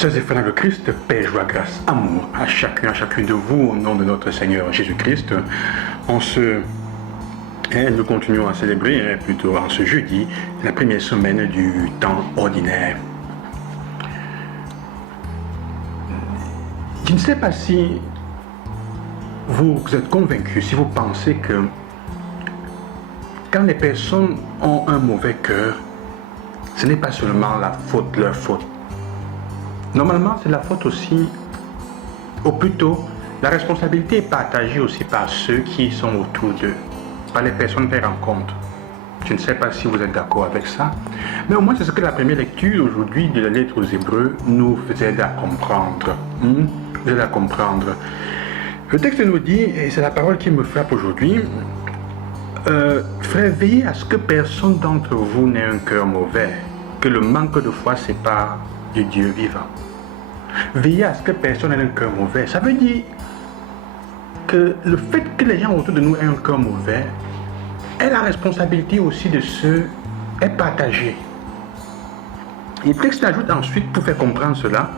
Sœurs et frères de Christ, paix, joie, grâce, amour à chacune de vous au nom de notre Seigneur Jésus-Christ. Nous continuons à célébrer, plutôt en ce jeudi, la première semaine du temps ordinaire. Je ne sais pas si vous êtes convaincus, si vous pensez que quand les personnes ont un mauvais cœur, ce n'est pas seulement leur faute. Normalement, c'est la faute aussi, ou plutôt, la responsabilité est partagée aussi par ceux qui sont autour d'eux, par les personnes qu'elles rencontrent. Je ne sais pas si vous êtes d'accord avec ça, mais au moins c'est ce que la première lecture aujourd'hui de la lettre aux Hébreux nous aide à comprendre. Le texte nous dit, et c'est la parole qui me frappe aujourd'hui, frère, veillez à ce que personne d'entre vous n'ait un cœur mauvais, que le manque de foi sépare du Dieu vivant. Veillez à ce que personne n'ait un cœur mauvais. Ça veut dire que le fait que les gens autour de nous aient un cœur mauvais, et la responsabilité aussi de ceux est partagée. Et le texte ajoute ensuite, pour faire comprendre cela,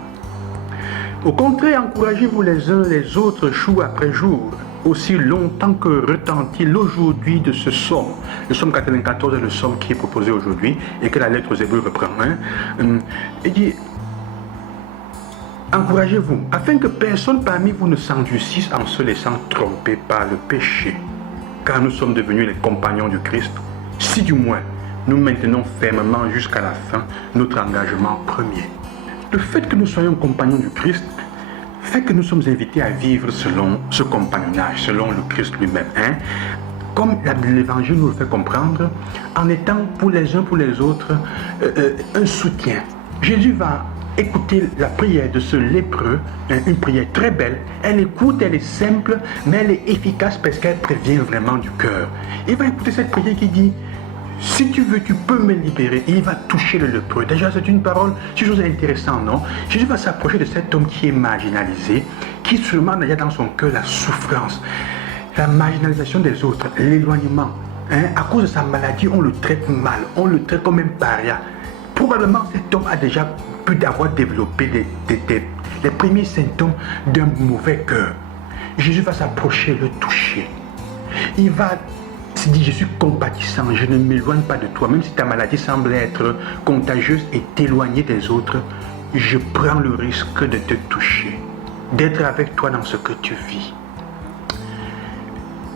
au contraire, encouragez-vous les uns les autres jour après jour, aussi longtemps que retentit l'aujourd'hui de ce psaume. Le psaume 94 est le psaume qui est proposé aujourd'hui et que la lettre aux Hébreux reprend. Il dit, encouragez-vous, afin que personne parmi vous ne s'endurcisse en se laissant tromper par le péché, car nous sommes devenus les compagnons du Christ, si du moins nous maintenons fermement jusqu'à la fin notre engagement premier. Le fait que nous soyons compagnons du Christ fait que nous sommes invités à vivre selon ce compagnonnage, selon le Christ lui-même. Comme l'Évangile nous le fait comprendre, en étant pour les uns pour les autres un soutien. Jésus va écouter la prière de ce lépreux, une prière très belle. Elle écoute, elle est simple, mais elle est efficace parce qu'elle prévient vraiment du cœur. Il va écouter cette prière qui dit, si tu veux, tu peux me libérer. Et il va toucher le lépreux. Déjà, c'est une parole, c'est une chose intéressante, non? Jésus va s'approcher de cet homme qui est marginalisé, qui sûrement a dans son cœur la souffrance, la marginalisation des autres, l'éloignement. À cause de sa maladie, on le traite mal, on le traite comme un paria. Probablement, cet homme a déjà pu avoir développé les premiers symptômes d'un mauvais cœur. Jésus va s'approcher, le toucher. Il va se dire, je suis compatissant, je ne m'éloigne pas de toi. Même si ta maladie semble être contagieuse et t'éloigner des autres, je prends le risque de te toucher, d'être avec toi dans ce que tu vis.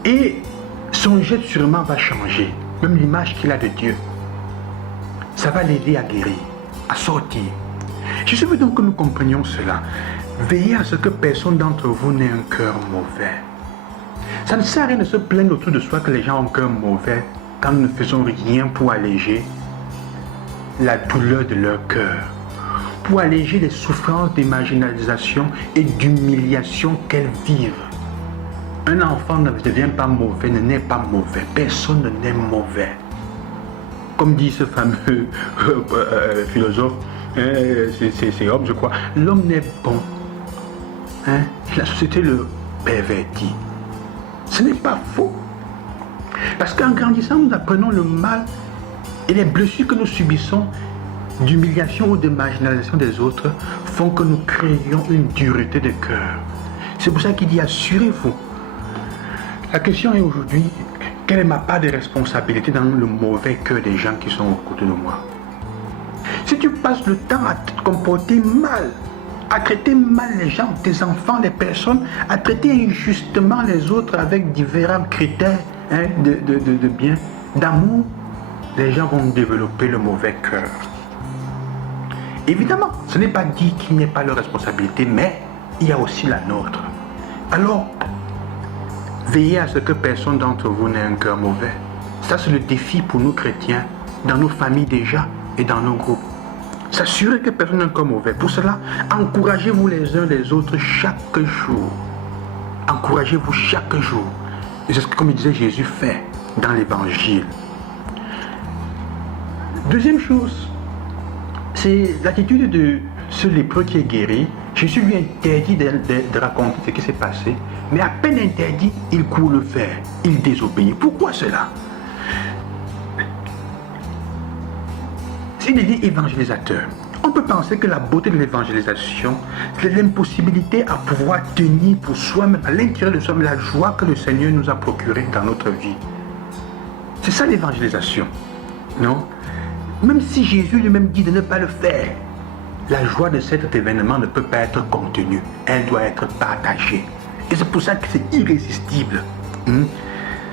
Et son geste sûrement va changer, même l'image qu'il a de Dieu. Ça va l'aider à guérir, à sortir. Je veux donc que nous comprenions cela. Veillez à ce que personne d'entre vous n'ait un cœur mauvais. Ça ne sert à rien de se plaindre autour de soi que les gens ont un cœur mauvais quand nous ne faisons rien pour alléger la douleur de leur cœur, pour alléger les souffrances de marginalisation et d'humiliation qu'elles vivent. Un enfant ne devient pas mauvais, ne naît pas mauvais. Personne ne naît mauvais. Comme dit ce fameux philosophe, c'est Hobbes, je crois, l'homme n'est bon. La société le pervertit. Ce n'est pas faux. Parce qu'en grandissant, nous apprenons le mal et les blessures que nous subissons d'humiliation ou de marginalisation des autres font que nous créons une dureté de cœur. C'est pour ça qu'il dit, assurez-vous. La question est aujourd'hui, quelle est ma part de responsabilité dans le mauvais cœur des gens qui sont au côté de moi? Si tu passes le temps à te comporter mal, à traiter mal les gens, tes enfants, les personnes, à traiter injustement les autres avec différents critères de bien, d'amour, les gens vont développer le mauvais cœur. Évidemment, ce n'est pas dit qu'il n'y ait pas leur responsabilité, mais il y a aussi la nôtre. Alors, veillez à ce que personne d'entre vous n'ait un cœur mauvais. Ça, c'est le défi pour nous chrétiens, dans nos familles déjà et dans nos groupes. S'assurer que personne n'a un cœur mauvais. Pour cela, encouragez-vous les uns les autres chaque jour. Encouragez-vous chaque jour. Et c'est ce que, comme il disait Jésus, fait dans l'évangile. Deuxième chose, c'est l'attitude de ce lépreux qui est guéri. Jésus lui interdit de raconter ce qui s'est passé, mais à peine interdit, il court le faire, il désobéit. Pourquoi cela? Il est dit évangélisateur. On peut penser que la beauté de l'évangélisation, c'est l'impossibilité à pouvoir tenir pour soi-même, à l'intérieur de soi-même, la joie que le Seigneur nous a procurée dans notre vie. C'est ça l'évangélisation, non? Même si Jésus lui-même dit de ne pas le faire, la joie de cet événement ne peut pas être contenue. Elle doit être partagée. Et c'est pour ça que c'est irrésistible.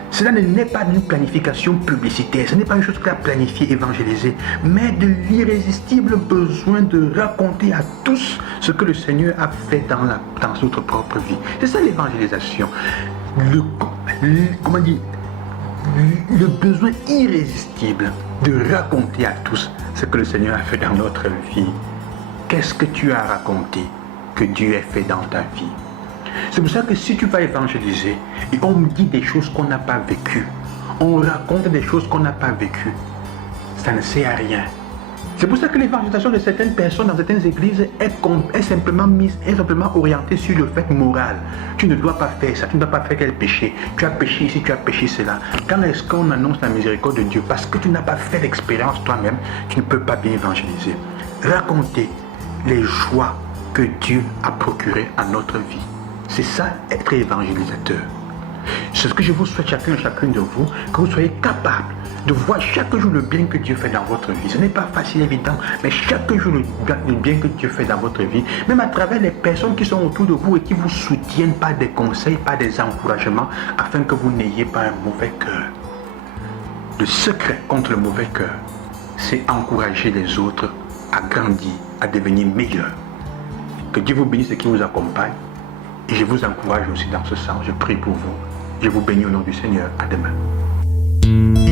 Cela n'est pas une planification publicitaire, ce n'est pas une chose qu'il a planifiée, évangélisée, mais de l'irrésistible besoin de raconter à tous ce que le Seigneur a fait dans notre propre vie. C'est ça l'évangélisation. Comment dire, le besoin irrésistible de raconter à tous ce que le Seigneur a fait dans notre vie. Qu'est-ce que tu as raconté que Dieu a fait dans ta vie? C'est pour ça que si tu vas évangéliser et on me dit des choses qu'on n'a pas vécues, on raconte des choses qu'on n'a pas vécues, ça ne sert à rien. C'est pour ça que l'évangélisation de certaines personnes dans certaines églises est simplement orientée sur le fait moral. Tu ne dois pas faire ça, tu ne dois pas faire quel péché. Tu as péché ici, tu as péché cela. Quand est-ce qu'on annonce la miséricorde de Dieu? Parce que tu n'as pas fait l'expérience toi-même, tu ne peux pas bien évangéliser. Raconter les joies que Dieu a procurées à notre vie. C'est ça, être évangélisateur. C'est ce que je vous souhaite chacun et chacune de vous, que vous soyez capable de voir chaque jour le bien que Dieu fait dans votre vie. Ce n'est pas facile, évident, mais chaque jour le bien que Dieu fait dans votre vie, même à travers les personnes qui sont autour de vous et qui vous soutiennent par des conseils, par des encouragements, afin que vous n'ayez pas un mauvais cœur. Le secret contre le mauvais cœur, c'est encourager les autres à grandir, à devenir meilleurs. Que Dieu vous bénisse et qu'il vous accompagne. Et je vous encourage aussi dans ce sens. Je prie pour vous. Je vous bénis au nom du Seigneur. À demain.